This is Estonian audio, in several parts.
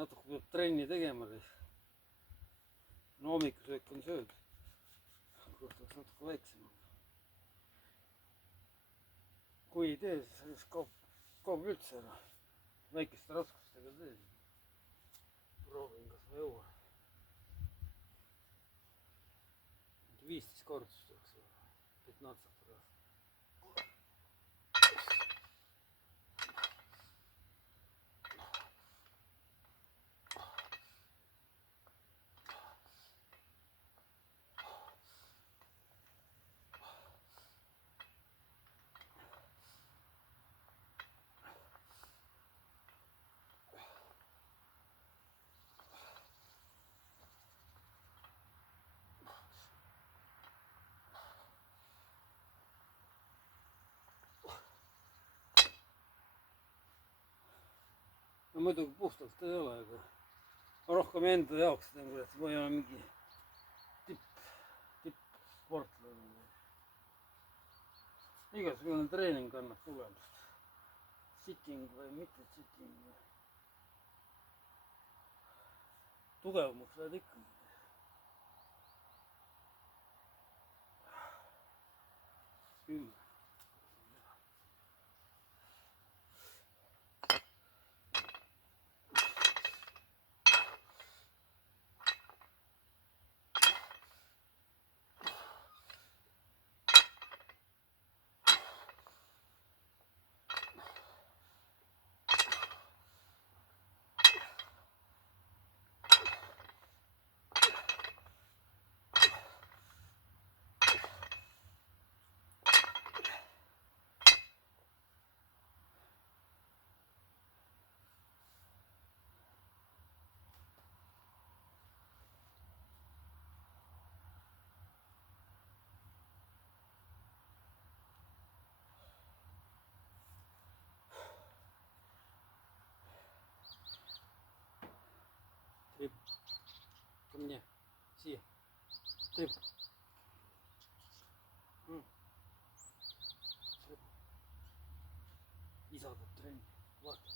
natuke peab trenni tegema. No hommikusöök on sööd. Kurat oleks natuke väiksem. Kui ei tee, siis kaob üldse ära. Väikeste raskustega teen. Proovin, kas ma jõuan. 15 kordust oleks vaja. 15 раз. No muidugi puhtalt ei ole, aga rohkem enda jaoks teen, kurat, ma ei ole mingi tippsportlane. Igasugune treening annab tulemust. Sitting või mitte sitting. Tugevamaks lähed ikkagi. Küll. Трип. Ко мне. Си. Трип. Трип. Isa teeb trenni. Vaata.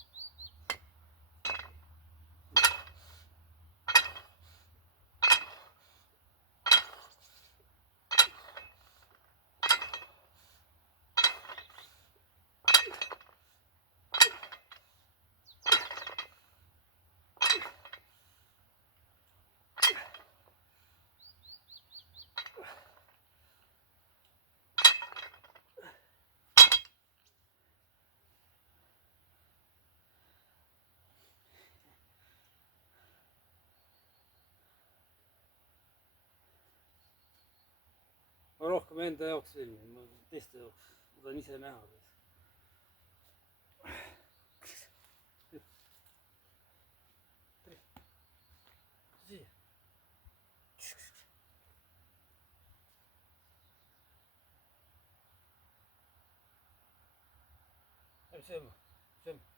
Ma rohkem enda jaoks filmin, ma teiste jaoks, ma tahan ise näha. Siia. Läbi sööma, sööma.